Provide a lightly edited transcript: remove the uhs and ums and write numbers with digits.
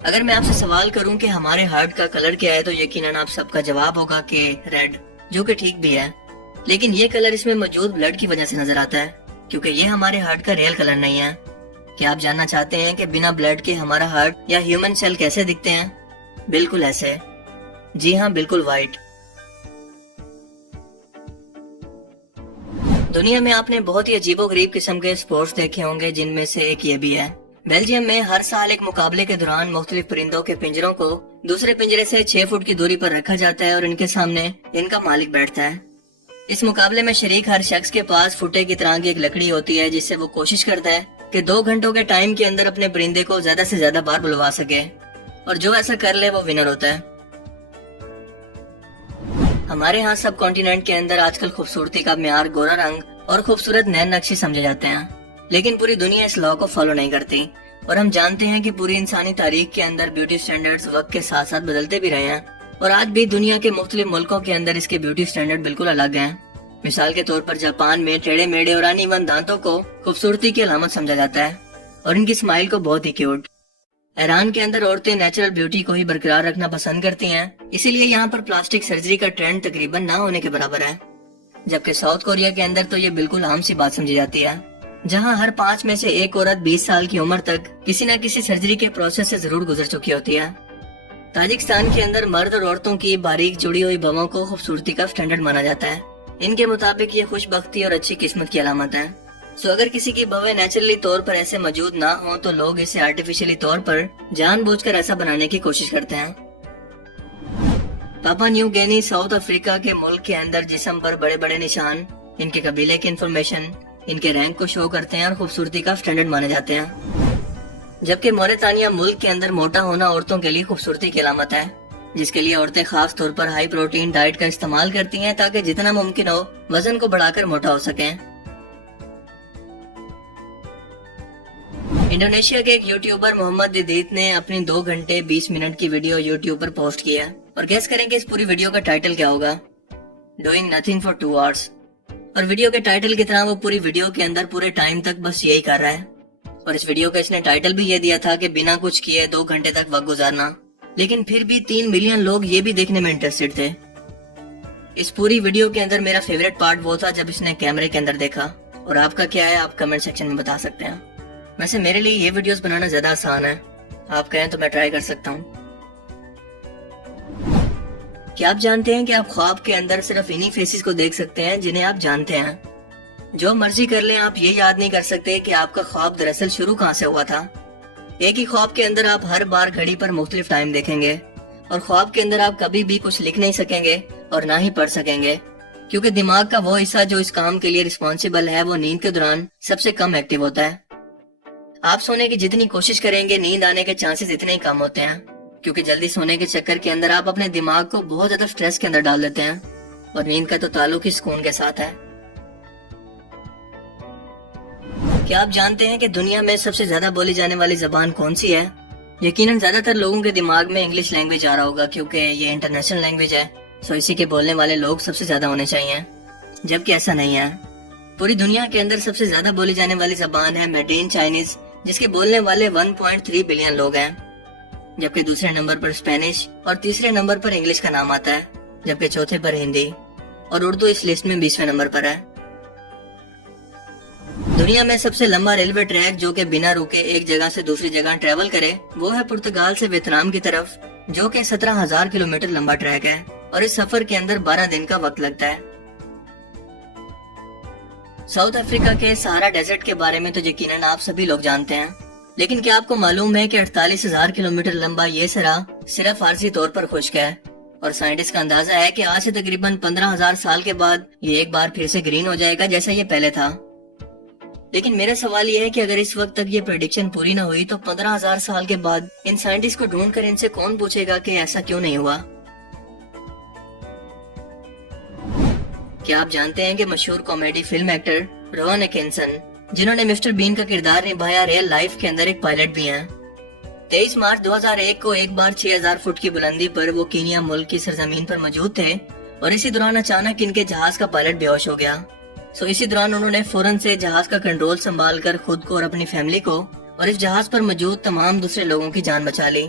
اگر میں آپ سے سوال کروں کہ ہمارے ہارٹ کا کلر کیا ہے تو یقیناً آپ سب کا جواب ہوگا کہ ریڈ، جو کہ ٹھیک بھی ہے، لیکن یہ کلر اس میں موجود بلڈ کی وجہ سے نظر آتا ہے، کیونکہ یہ ہمارے ہارٹ کا ریئل کلر نہیں ہے۔ کیا آپ جاننا چاہتے ہیں کہ بنا بلڈ کے ہمارا ہارٹ یا ہیومن سیل کیسے دکھتے ہیں؟ بالکل ایسے، جی ہاں، بالکل وائٹ۔ دنیا میں آپ نے بہت ہی عجیب و غریب قسم کے اسپورٹس دیکھے ہوں گے، جن میں سے ایک یہ بھی ہے۔ بیلجیم میں ہر سال ایک مقابلے کے دوران مختلف پرندوں کے پنجروں کو دوسرے پنجرے سے 6 فٹ کی دوری پر رکھا جاتا ہے اور ان کے سامنے ان کا مالک بیٹھتا ہے۔ اس مقابلے میں شریک ہر شخص کے پاس فٹے کی طرح کی ایک لکڑی ہوتی ہے، جس سے وہ کوشش کرتا ہے کہ 2 گھنٹوں کے ٹائم کے اندر اپنے پرندے کو زیادہ سے زیادہ بار بلوا سکے، اور جو ایسا کر لے وہ ونر ہوتا ہے۔ ہمارے ہاں سب کانٹیننٹ کے اندر آج کل خوبصورتی کا معیار گورا رنگ اور خوبصورت نین نقشے سمجھے جاتے ہیں، لیکن پوری دنیا اس لاء کو فالو نہیں کرتی، اور ہم جانتے ہیں کہ پوری انسانی تاریخ کے اندر بیوٹی سٹینڈرڈز وقت کے ساتھ ساتھ بدلتے بھی رہے ہیں، اور آج بھی دنیا کے مختلف ملکوں کے اندر اس کے بیوٹی سٹینڈرڈ بالکل الگ ہیں۔ مثال کے طور پر جاپان میں ٹیڑے میڑے اور ان ایون دانتوں کو خوبصورتی کی علامت سمجھا جاتا ہے، اور ان کی اسمائل کو بہت ہی کیوٹ۔ ایران کے اندر عورتیں نیچرل بیوٹی کو ہی برقرار رکھنا پسند کرتی ہیں، اسی لیے یہاں پر پلاسٹک سرجری کا ٹرینڈ تقریباً نہ ہونے کے برابر ہے، جبکہ ساؤتھ کوریا کے اندر تو یہ بالکل عام سی بات سمجھی جاتی ہے، جہاں ہر 5 میں سے ایک عورت 20 سال کی عمر تک کسی نہ کسی سرجری کے پروسیس سے ضرور گزر چکی ہوتی ہے۔ تاجکستان کے اندر مرد اور عورتوں کی باریک جڑی ہوئی بھووں کو خوبصورتی کا سٹینڈرڈ مانا جاتا ہے۔ ان کے مطابق یہ خوش بختی اور اچھی قسمت کی علامت ہے۔ اگر کسی کی بھویں نیچرلی طور پر ایسے موجود نہ ہوں تو لوگ اسے آرٹیفیشلی طور پر جان بوجھ کر ایسا بنانے کی کوشش کرتے ہیں۔ پاپا نیو گینی ساؤتھ افریقہ کے ملک کے اندر جسم پر بڑے بڑے نشان ان کے قبیلے کی انفارمیشن، ان کے رینک کو شو کرتے ہیں اور خوبصورتی کا سٹینڈرڈ مانے جاتے ہیں، جبکہ موریتانیہ ملک کے اندر موٹا ہونا عورتوں کے لیے خوبصورتی کی علامت ہے، جس کے لیے عورتیں خاص طور پر ہائی پروٹین ڈائٹ کا استعمال کرتی ہیں تاکہ جتنا ممکن ہو وزن کو بڑھا کر موٹا ہو سکیں۔ انڈونیشیا کے ایک یوٹیوبر محمد دیدیت نے اپنی 2 گھنٹے 20 منٹ کی ویڈیو یوٹیوب پر پوسٹ کی ہے، اور گیس کریں کہ اس پوری ویڈیو کا ٹائٹل کیا ہوگا؟ Doing nothing for 2 hours۔ اور ویڈیو کے ٹائٹل کی طرح وہ پوری ویڈیو کے اندر پورے ٹائم تک بس یہی کر رہا ہے، اور اس ویڈیو کا اس نے ٹائٹل بھی یہ دیا تھا کہ بنا کچھ کیے 2 گھنٹے تک وقت گزارنا، لیکن پھر بھی 3 ملین لوگ یہ بھی دیکھنے میں انٹرسٹڈ تھے۔ اس پوری ویڈیو کے اندر میرا فیوریٹ پارٹ وہ تھا جب اس نے کیمرے کے اندر دیکھا، اور آپ کا کیا ہے آپ کمنٹ سیکشن میں بتا سکتے ہیں۔ ویسے میرے لیے یہ ویڈیوز بنانا زیادہ آسان ہے، آپ کہیں تو میں ٹرائی کر سکتا ہوں۔ کیا آپ جانتے ہیں کہ آپ خواب کے اندر صرف انہی فیسز کو دیکھ سکتے ہیں جنہیں آپ جانتے ہیں؟ جو مرضی کر لیں آپ یہ یاد نہیں کر سکتے کہ آپ کا خواب دراصل شروع کہاں سے ہوا تھا۔ ایک ہی خواب کے اندر آپ ہر بار گھڑی پر مختلف ٹائم دیکھیں گے، اور خواب کے اندر آپ کبھی بھی کچھ لکھ نہیں سکیں گے اور نہ ہی پڑھ سکیں گے، کیونکہ دماغ کا وہ حصہ جو اس کام کے لیے رسپانسیبل ہے وہ نیند کے دوران سب سے کم ایکٹیو ہوتا ہے۔ آپ سونے کی جتنی کوشش کریں گے نیند آنے کے چانسز اتنے ہی کم ہوتے ہیں، کیونکہ جلدی سونے کے چکر کے اندر آپ اپنے دماغ کو بہت زیادہ سٹریس کے اندر ڈال دیتے ہیں، اور نیند کا تو تعلق ہی سکون کے ساتھ ہے۔ کیا آپ جانتے ہیں کہ دنیا میں سب سے زیادہ بولی جانے والی زبان کون سی ہے؟ یقیناً زیادہ تر لوگوں کے دماغ میں انگلش لینگویج آ رہا ہوگا، کیونکہ یہ انٹرنیشنل لینگویج ہے، سو اسی کے بولنے والے لوگ سب سے زیادہ ہونے چاہیے، جبکہ ایسا نہیں ہے۔ پوری دنیا کے اندر سب سے زیادہ بولی جانے والی زبان ہے میڈرین چائنیز، جس کے بولنے والے 1.3 بلین لوگ ہیں، جبکہ دوسرے نمبر پر اسپینش اور تیسرے نمبر پر انگلش کا نام آتا ہے، جبکہ چوتھے پر ہندی، اور اردو اس لسٹ میں 20ویں نمبر پر ہے۔ دنیا میں سب سے لمبا ریلوے ٹریک جو کہ بنا رکے ایک جگہ سے دوسری جگہ ٹریول کرے وہ ہے پرتگال سے ویتنام کی طرف، جو کہ 17,000 کلومیٹر لمبا ٹریک ہے، اور اس سفر کے اندر 12 دن کا وقت لگتا ہے۔ ساؤتھ افریقہ کے سہارا ڈیزرٹ کے بارے میں تو یقیناً آپ سبھی لوگ جانتے ہیں، لیکن کیا آپ کو معلوم ہے کہ 48,000 کلومیٹر لمبا یہ صحرا صرف عارضی طور پر خشک ہے، اور سائنٹسٹ کا اندازہ ہے کہ آج سے تقریباً 15,000 سال کے بعد یہ ایک بار پھر سے گرین ہو جائے گا جیسا یہ پہلے تھا۔ لیکن میرا سوال یہ ہے کہ اگر اس وقت تک یہ پریڈکشن پوری نہ ہوئی تو 15,000 سال کے بعد ان سائنٹسٹ کو ڈھونڈ کر ان سے کون پوچھے گا کہ ایسا کیوں نہیں ہوا؟ کیا آپ جانتے ہیں کہ مشہور کامیڈی فلم ایکٹر روان ایٹکنسن، جنہوں نے مسٹر بین کا کردار نبھایا، ریئل لائف کے اندر ایک پائلٹ بھی ہیں؟ 23 مارچ 2001 کو ایک بار 6,000 فٹ کی بلندی پر وہ کینیا ملک کی سرزمین پر موجود تھے، اور اسی دوران اچانک ان کے جہاز کا پائلٹ بے ہوش ہو گیا۔ اسی دوران انہوں نے فوراً سے جہاز کا کنٹرول سنبھال کر خود کو اور اپنی فیملی کو اور اس جہاز پر موجود تمام دوسرے لوگوں کی جان بچا لی۔